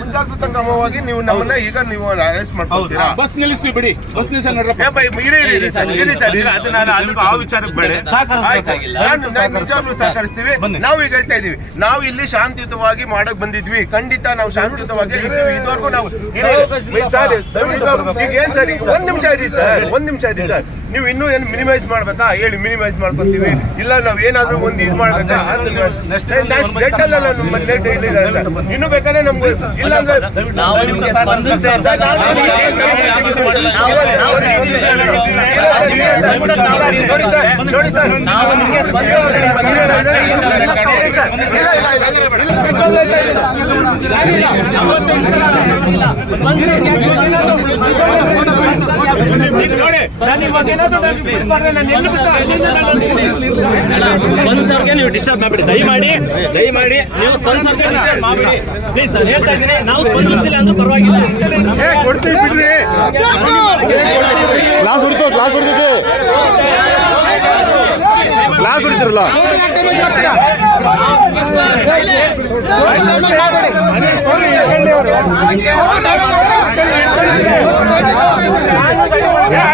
ಮುಂಜಾಗ್ರತಾ ಕ್ರಮವಾಗಿ ನೀವು ನಮ್ಮನ್ನ ಈಗ ನೀವು ಅರೆಸ್ಟ್ ಮಾಡ್ತೀರಾ ಬಸ್ ನಿಲ್ಲಿಸಿ ಬಿಡಿ ಬಸ್ ಇರಿ ಸರ್. ಇರಿ ಸರ್. ಅದು ನಾನು ಅದಕ್ಕೆ ಆ ವಿಚಾರಕ್ಕೆ ಬೇಡ. ನಿಜವಾಗ್ಲೂ ಸಹಕರಿಸ್ತೀವಿ. ನಾವು ಈಗ ಹೇಳ್ತಾ ಇದೀವಿ ನಾವು ಇಲ್ಲಿ ಶಾಂತಿಯುತವಾಗಿ ಮಾಡಕ್ ಬಂದಿದ್ವಿ. ಖಂಡಿತ ನಾವು ಶಾಂತಿಯುತವಾಗಿ ಇದ್ದೀವಿ. ಇದುವರೆಗೂ ನಾವು ಸರ್ ಈಗ ಏನ್ ಸರ್. ಒಂದ್ ನಿಮಿಷ ಇರಿ ಸರ್. ಒಂದ್ ನಿಮಿಷ ಇರಿ ಸರ್. ನೀವು ಇನ್ನೂ ಏನು ಮಿನಿಮೈಸ್ ಮಾಡ್ಬೇಕಾ ಹೇಳಿ ಮಿನಿಮೈಸ್ ಮಾಡ್ಕೊತೀವಿ ಇಲ್ಲ ನಾವು ಏನಾದ್ರೂ ಒಂದು ಇದು ಮಾಡ್ಬೇಕಾ ನೆಟ್ ಅಲ್ಲ ನಮ್ಮ ನೆಟ್ ಇಲ್ಲಿದೆ ಸರ್ ಇನ್ನು ಬೇಕಾದ್ರೆ ನಮ್ಗೆ ಇಲ್ಲ ಅಂದ್ರೆ ನಾವು ಸರ್ ಸ್ಪಂದಿಸ್ತೇವೆ. ಸರ್, ನಾವು- ಸರ್ ನಾವು ಡಿಸ್ಟರ್ಬ್ ಮಾಡ್ಬಿಡಿ. ದಯಮಾಡಿ ದಯಮಾಡಿ ನೀವು ಸ್ಪಂದರ್ಗೆ ಡಿಸ್ಟರ್ಬ್ ಮಾಡಬೇಡಿ. ಪ್ಲೀಸ್ ನಾನು ಹೇಳ್ತಾ ಇದ್ದೀನಿ ನಾವು ಸ್ಪಂದಿಸ್ತಿಲ್ಲ ಅಂದ್ರೆ ಪರವಾಗಿಲ್ಲ. ಕೊಡ್ತೀವಿ ಬಿಡ್ರಿ. ಗ್ಲಾಸ್ ಹೊಡಿತು ಗ್ಲಾಸ್ ಹೊಡಿತೈತಿ ಗ್ಲಾಸ್ ಹೊಡಿತಿರಲ್ಲ? ಗ್ಲಾಸ್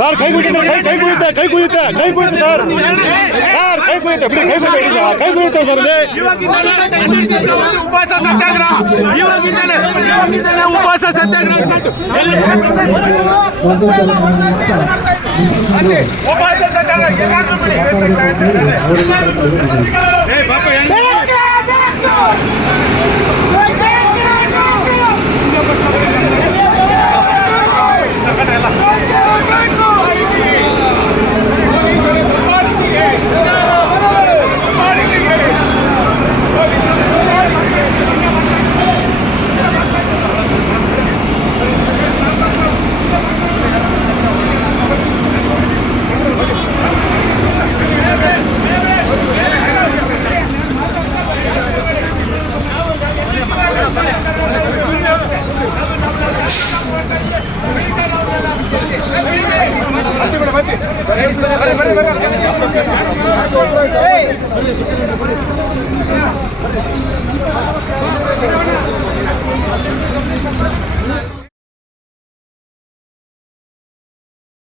ಸರ್, ಕೈ ಕುಯ್ಯುತ್ತೆ ಕೈ ಕೈ ಕುಯ್ಯುತ್ತೆ ಕೈ ಕುಯ್ಯುತ್ತೆ ಕೈ ಕುಯ್ಯುತ್ತೆ ಸರ್. ಸರ್, ಕೈ ಕುಯ್ಯುತ್ತೆ ಬಿಡಿ, ಕೈ ಕುಯ್ಯುತ್ತೆ ಕೈ ಕುಯ್ಯುತ್ತೆ ಸರ್ ಉಪವಾಸ ಸತ್ಯಾಗ್ರಹ ಇವಾಗಿಂದಲೇ ಉಪವಾಸ ಸತ್ಯಾಗ್ರಹ ಅದೇ ಉಪವಾಸ ಸತ್ಯಾಗ್ರಹ. ಎಲ್ಲಾದ್ರೂ ಬಿಡಿ ಆಗೋ